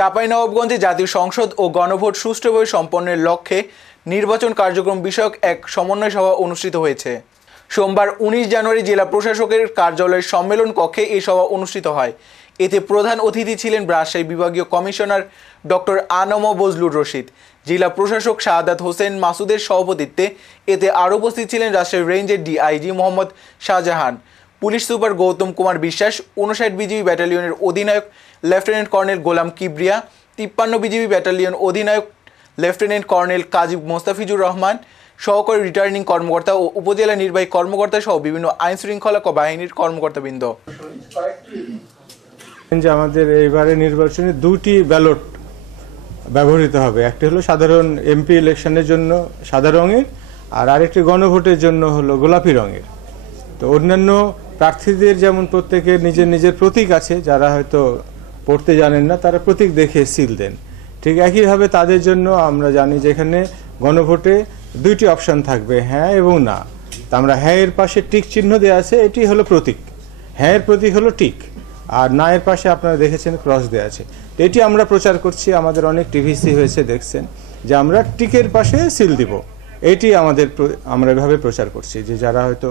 চাঁপাইনবাবগঞ্জে জাতীয় সংসদ ও গণভোট সুষ্ঠুভাবে সম্পন্নের লক্ষ্যে নির্বাচন কার্যক্রম বিষয়ক এক সমন্বয় সভা অনুষ্ঠিত হয়েছে। সোমবার 19 জানুয়ারি জেলা প্রশাসকের কার্যালয়ের সম্মেলন কক্ষে এই সভা অনুষ্ঠিত হয়। এতে প্রধান অতিথি ছিলেন রাজশাহী বিভাগীয় কমিশনার ডক্টর আনম বজলুর রশিদ। জেলা প্রশাসক শাহাদাত হোসেন মাসুদের সভাপতিত্বে এতে আরও উপস্থিত ছিলেন রাজশাহী রেঞ্জের DIG Mohammad Shahjahan, police super Gautam Kumar Biswas, 59 BGB ব্যাটালিয়নের অধিনায়ক লেফটেন্যান্ট কর্নেল গোলাম কিবরিয়া, 53 বিজিবি ব্যাটালিয়ন অধিনায়ক লেফটেন্যান্ট কর্নেল কাজী মোস্তাফিজুর রহমান, সহকারী রিটার্নিং কর্মকর্তা ও উপজেলা নির্বাহী কর্মকর্তা সহ বিভিন্ন আইন শৃঙ্খলা বাহিনীর কর্মকর্তাবৃন্দ। আমাদের এইবারে নির্বাচনে দুটি ব্যালট ব্যবহৃত হবে, একটি হলো সাধারণ এমপি ইলেকশনের জন্য সাদা রঙের, আর আরেকটি গণভোটের জন্য হলো গোলাপি রঙের। তো অন্যান্য প্রার্থীদের যেমন প্রত্যেকের নিজের নিজের প্রতীক আছে, যারা হয়তো পড়তে জানেন না তারা প্রতীক দেখে সিল দেন, ঠিক একইভাবে তাদের জন্য আমরা জানি যে এখানে গণভোটে দুইটি অপশন থাকবে, হ্যাঁ এবং না। তা আমরা হ্যাঁ এর পাশে টিক চিহ্ন দেওয়া আছে, এটি হলো প্রতীক, হ্যাঁ এর প্রতীক হলো টিক, আর না এর পাশে আপনারা দেখেছেন ক্রস দেওয়া আছে। তো এটি আমরা প্রচার করছি, আমাদের অনেক টিভিসি হয়েছে দেখছেন যে আমরা টিকের পাশে সিল দিব, এটি আমরা এভাবে প্রচার করছি যে যারা হয়তো